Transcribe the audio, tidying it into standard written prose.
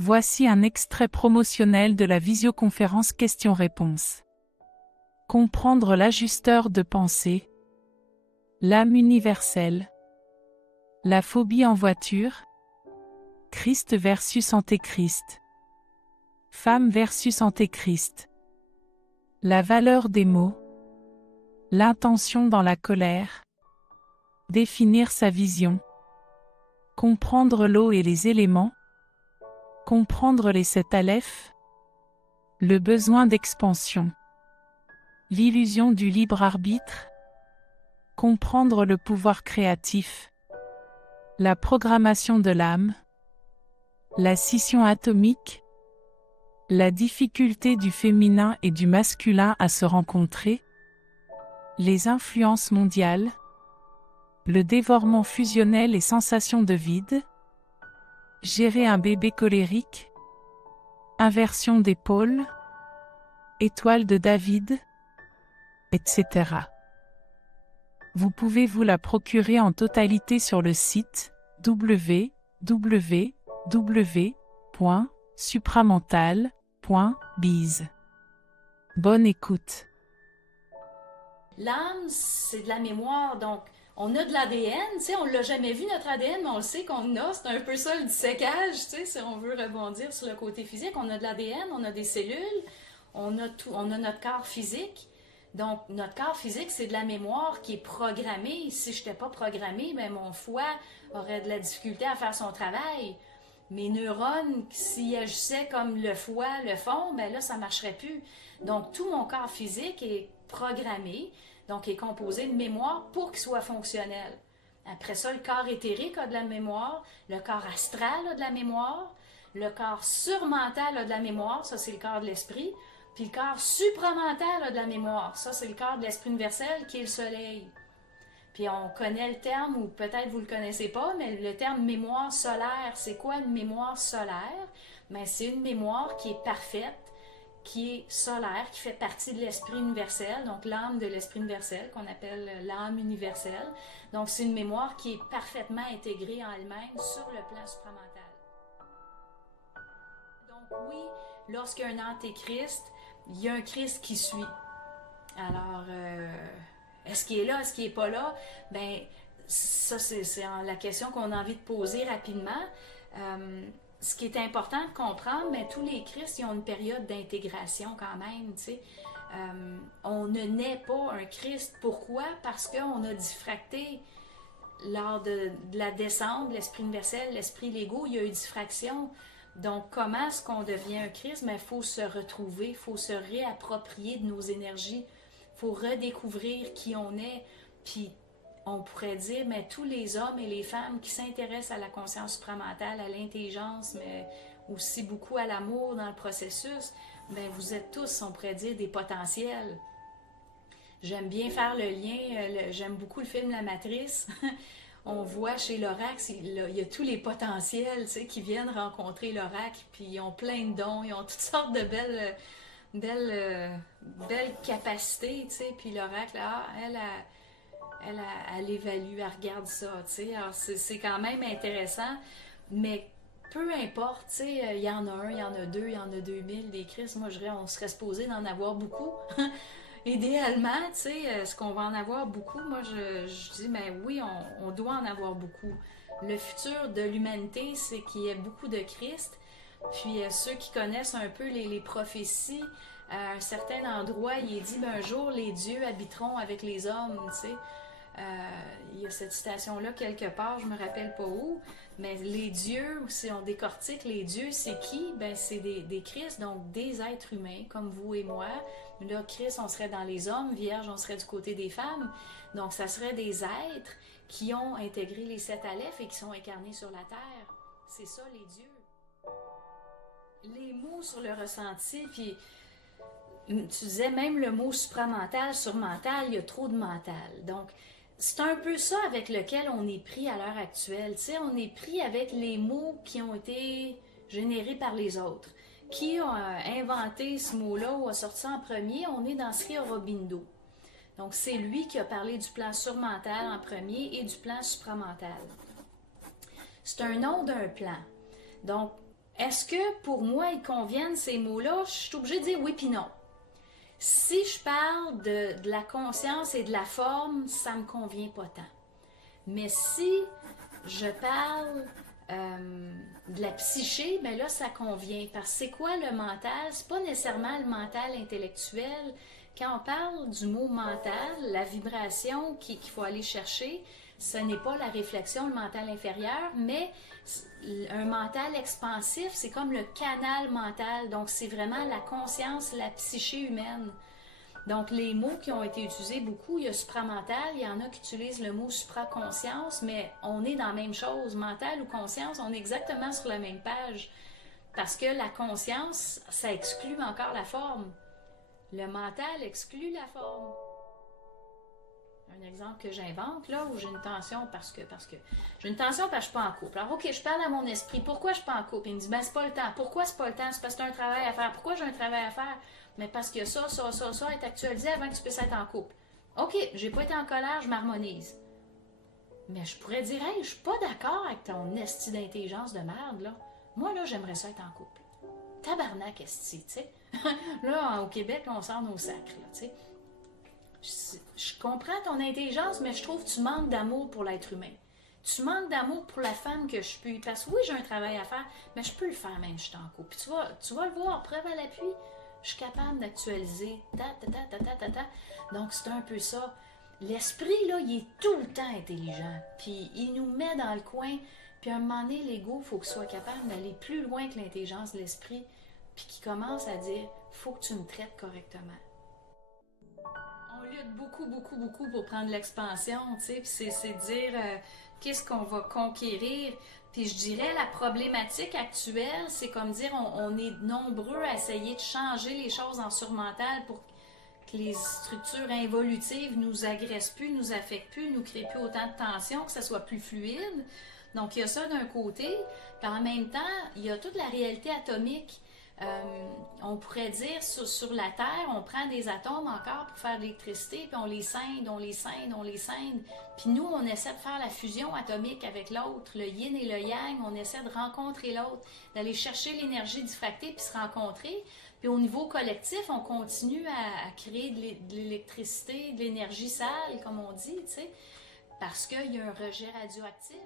Voici un extrait promotionnel de la visioconférence questions-réponses. Comprendre l'ajusteur de pensée, l'âme universelle, la phobie en voiture, Christ versus Antéchrist, femme versus Antéchrist, la valeur des mots, l'intention dans la colère, définir sa vision, comprendre l'eau et les éléments, comprendre les 7 alephes, le besoin d'expansion, l'illusion du libre arbitre, comprendre le pouvoir créatif, la programmation de l'âme, la scission atomique, la difficulté du féminin et du masculin à se rencontrer, les influences mondiales, le dévorement fusionnel et sensation de vide, gérer un bébé colérique, inversion des pôles, étoile de David, etc. Vous pouvez vous la procurer en totalité sur le site www.supramental.biz. Bonne écoute. L'âme, c'est de la mémoire, donc on a de l'ADN, tu sais, on l'a jamais vu notre ADN, mais on le sait qu'on a, c'est un peu ça le disséquage, tu sais, si on veut rebondir sur le côté physique, on a de l'ADN, on a des cellules, on a tout, on a notre corps physique. Donc, notre corps physique, c'est de la mémoire qui est programmée. Si je n'étais pas programmée, ben, mon foie aurait de la difficulté à faire son travail. Mes neurones, s'ils agissaient comme le foie le font, ben là, ça ne marcherait plus. Donc, tout mon corps physique est programmé, donc est composé de mémoire pour qu'il soit fonctionnel. Après ça, le corps éthérique a de la mémoire, le corps astral a de la mémoire, le corps surmental a de la mémoire, ça c'est le corps de l'esprit, puis le corps supramental a de la mémoire, ça c'est le corps de l'esprit universel qui est le soleil. Puis on connaît le terme, ou peut-être vous ne le connaissez pas, mais le terme mémoire solaire, c'est quoi une mémoire solaire? Ben, c'est une mémoire qui est parfaite, qui est solaire, qui fait partie de l'esprit universel, donc l'âme de l'esprit universel, qu'on appelle l'âme universelle. Donc c'est une mémoire qui est parfaitement intégrée en elle-même sur le plan supramental. Donc oui, lorsqu'il y a un antéchrist, il y a un Christ qui suit. Alors, est-ce qu'il est là, est-ce qu'il n'est pas là? Ben, ça, c'est la question qu'on a envie de poser rapidement. Ce qui est important de comprendre, ben, tous les Christ, ils ont une période d'intégration quand même, tu sais. On ne naît pas un Christ. Pourquoi? Parce qu'on a diffracté lors de la descente de l'esprit universel, l'esprit l'ego, il y a eu diffraction. Donc, comment est-ce qu'on devient un Christ? Mais il faut se retrouver, il faut se réapproprier de nos énergies, il faut redécouvrir qui on est. Puis, on pourrait dire, mais tous les hommes et les femmes qui s'intéressent à la conscience supramentale, à l'intelligence, mais aussi beaucoup à l'amour dans le processus, bien, vous êtes tous, on pourrait dire, des potentiels. J'aime bien faire le lien, j'aime beaucoup le film La Matrice. On voit chez l'oracle, il y a tous les potentiels, tu sais, qui viennent rencontrer l'oracle, puis ils ont plein de dons, ils ont toutes sortes de belles capacités, tu sais, puis l'oracle, elle évalue, elle regarde ça, tu sais, alors c'est quand même intéressant, mais peu importe, tu sais, il y en a un, il y en a deux, il y en a 2000 des Christ, moi je dirais, on serait supposé d'en avoir beaucoup. Idéalement, tu sais, est-ce qu'on va en avoir beaucoup? Moi, je dis, mais oui, on doit en avoir beaucoup. Le futur de l'humanité, c'est qu'il y ait beaucoup de Christ. Puis ceux qui connaissent un peu les prophéties, à un certain endroit, il est dit, ben, un jour, les dieux habiteront avec les hommes, tu sais. Il y a cette citation-là quelque part, je me rappelle pas où, mais les dieux, si on décortique les dieux, c'est qui? Ben, c'est des Christ, donc des êtres humains, comme vous et moi. Là, Christ, on serait dans les hommes, Vierge, on serait du côté des femmes. Donc, ça serait des êtres qui ont intégré les 7 alephes et qui sont incarnés sur la terre. C'est ça, les dieux. Les mots sur le ressenti, puis tu disais même le mot supramental, surmental, il y a trop de mental. Donc, c'est un peu ça avec lequel on est pris à l'heure actuelle. Tu sais, on est pris avec les mots qui ont été générés par les autres. Qui a inventé ce mot-là ou a sorti ça en premier? On est dans Sri Aurobindo. Donc, c'est lui qui a parlé du plan surmental en premier et du plan supramental. C'est un nom d'un plan. Donc, Est-ce que pour moi, ils conviennent ces mots-là? Je suis obligée de dire oui puis non. Si je parle de la conscience et de la forme, ça me convient pas tant. Mais si je parle de la psyché, ben là, ça convient. Parce que c'est quoi le mental? C'est pas nécessairement le mental intellectuel. Quand on parle du mot mental, la vibration qu'il faut aller chercher, ce n'est pas la réflexion, le mental inférieur, mais un mental expansif, c'est comme le canal mental. Donc, c'est vraiment la conscience, la psyché humaine. Donc, les mots qui ont été utilisés beaucoup, il y a supramental, il y en a qui utilisent le mot supraconscience, mais on est dans la même chose. Mental ou conscience, on est exactement sur la même page. Parce que la conscience, ça exclut encore la forme. Le mental exclut la forme. Un exemple que j'invente, là, où j'ai une tension parce que j'ai une tension parce que je suis pas en couple. Alors, OK, je parle à mon esprit. Pourquoi je suis pas en couple? Il me dit, ben, c'est pas le temps. Pourquoi c'est pas le temps? C'est parce que tu as un travail à faire. Pourquoi j'ai un travail à faire? Mais parce que ça est actualisé avant que tu puisses être en couple. OK, j'ai pas été en colère, je m'harmonise. Mais je pourrais dire, hey, je suis pas d'accord avec ton esti d'intelligence de merde, là. Moi, là, j'aimerais ça être en couple. Tabarnak, esti, tu sais. Là, au Québec, là, on sort nos sacs, là, tu sais. Je comprends ton intelligence, mais je trouve que tu manques d'amour pour l'être humain. Tu manques d'amour pour la femme que je suis. Parce que oui, j'ai un travail à faire, mais je peux le faire même si je suis en couple. Puis tu vas le voir, preuve à l'appui. Je suis capable d'actualiser. Donc, c'est un peu ça. L'esprit, là, il est tout le temps intelligent. Puis, il nous met dans le coin. Puis, à un moment donné, l'ego, il faut qu'il soit capable d'aller plus loin que l'intelligence de l'esprit. Puis, qu'il commence à dire, faut que tu me traites correctement. On lutte beaucoup pour prendre l'expansion, tu sais, puis c'est dire qu'est-ce qu'on va conquérir. Puis je dirais, la problématique actuelle, c'est comme dire, on est nombreux à essayer de changer les choses en surmental pour que les structures involutives nous agressent plus, nous affectent plus, nous créent plus autant de tension, que ça soit plus fluide. Donc il y a ça d'un côté, puis en même temps, il y a toute la réalité atomique. On pourrait dire sur la Terre, on prend des atomes encore pour faire de l'électricité, puis on les scinde. Puis nous, on essaie de faire la fusion atomique avec l'autre, le yin et le yang, on essaie de rencontrer l'autre, d'aller chercher l'énergie diffractée puis se rencontrer. Puis au niveau collectif, on continue à créer de l'électricité, de l'énergie sale, comme on dit, tu sais, parce qu'il y a un rejet radioactif.